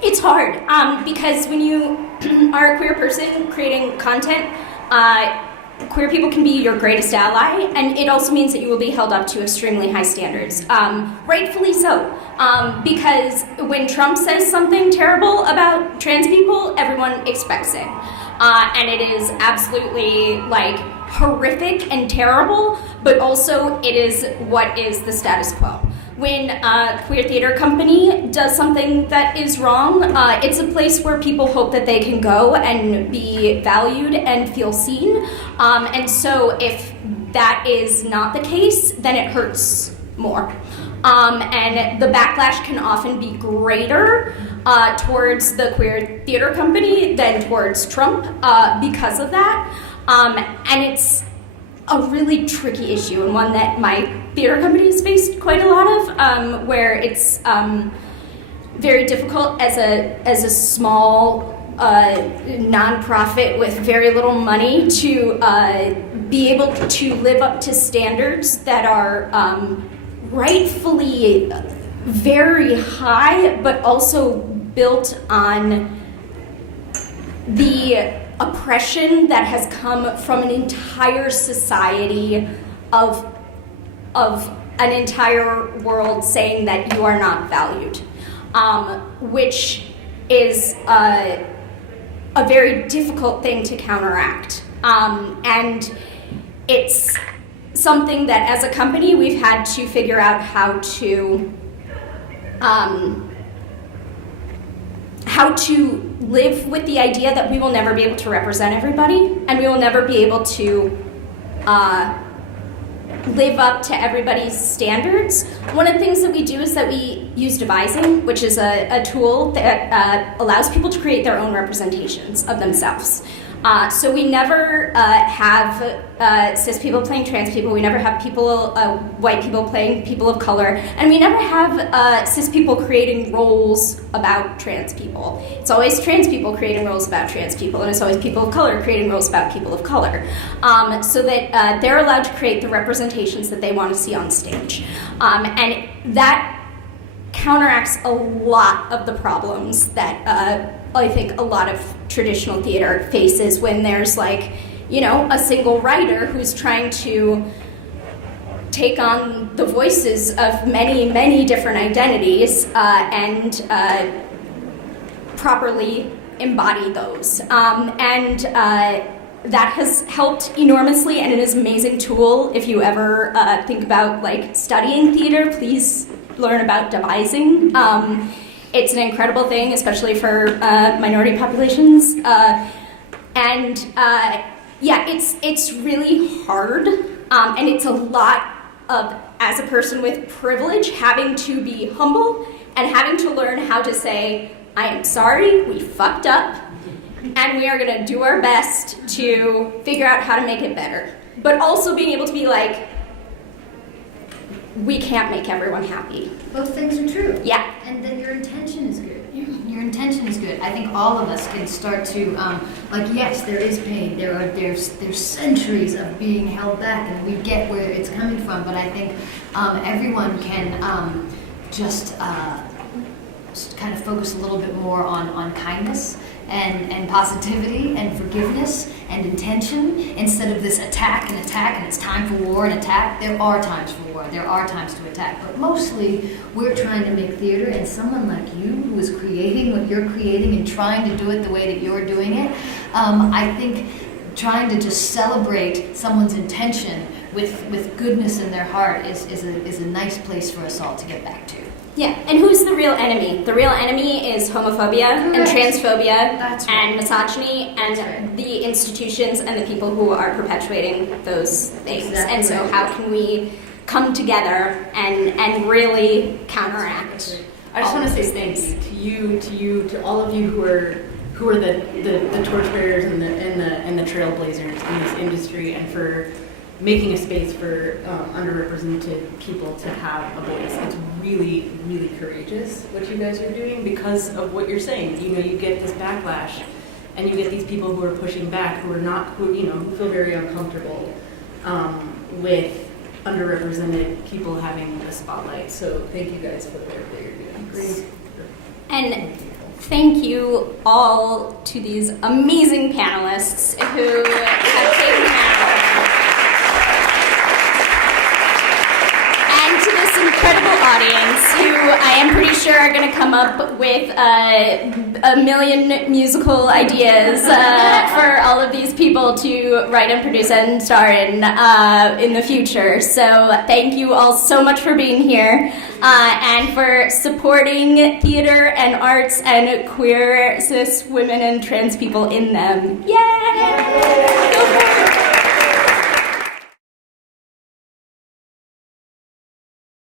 It's hard because when you are a queer person creating content, queer people can be your greatest ally, and it also means that you will be held up to extremely high standards. Rightfully so, because when Trump says something terrible about trans people, everyone expects it. And it is absolutely horrific and terrible, but also it is what is the status quo. When a queer theater company does something that is wrong, it's a place where people hope that they can go and be valued and feel seen. And so if that is not the case, then it hurts more. And the backlash can often be greater towards the queer theater company than towards Trump because of that. And it's a really tricky issue, and one that my theater company has faced quite a lot of, where it's very difficult as a small nonprofit with very little money to be able to live up to standards that are rightfully very high, but also built on the oppression that has come from an entire society of an entire world saying that you are not valued, which is a very difficult thing to counteract. And it's something that as a company we've had to figure out how to live with the idea that we will never be able to represent everybody, and we will never be able to live up to everybody's standards. One of the things that we do is that we use devising, which is a tool that allows people to create their own representations of themselves. So we never have cis people playing trans people, we never have white people playing people of color, and we never have cis people creating roles about trans people. It's always trans people creating roles about trans people, and it's always people of color creating roles about people of color, so that they're allowed to create the representations that they want to see on stage. And that counteracts a lot of the problems that I think a lot of traditional theater faces when there's a single writer who's trying to take on the voices of many, many different identities and properly embody those. That has helped enormously, and it is an amazing tool. If you ever think about studying theater, please learn about devising. It's an incredible thing, especially for minority populations. It's really hard, and it's a lot of, as a person with privilege, having to be humble and having to learn how to say, I am sorry, we fucked up, and we are gonna do our best to figure out how to make it better. But also being able to be we can't make everyone happy. Both things are true. Yeah. And then your intention is good. your intention is good. I think all of us can start to, yes, there is pain. There's centuries of being held back, and we get where it's coming from. But I think everyone can just kind of focus a little bit more on kindness and positivity and forgiveness and intention instead of this attack and it's time for war and attack. There are times for war. There are times to attack. But mostly we're trying to make theater, and someone like you who is creating what you're creating and trying to do it the way that you're doing it, I think trying to just celebrate someone's intention with goodness in their heart is a nice place for us all to get back to. Yeah, and who's the real enemy? The real enemy is homophobia and transphobia and misogyny and the institutions and the people who are perpetuating those things. And so how can we come together and really counteract? I just want to say thank you to you, to all of you who are the torchbearers and the trailblazers in this industry, and for making a space for underrepresented people to have a voice. It's really, really courageous what you guys are doing because of what you're saying. You know, you get this backlash, and you get these people who are pushing back, who feel very uncomfortable with underrepresented people having the spotlight. So thank you guys for the work that you're doing. Great. And thank you all to these amazing panelists who have taken out. And to this incredible audience who I am pretty sure are going to come up with a million musical ideas for all of these people to write and produce and star in the future. So thank you all so much for being here and for supporting theater and arts and queer, cis women and trans people in them. Yay! Go for it!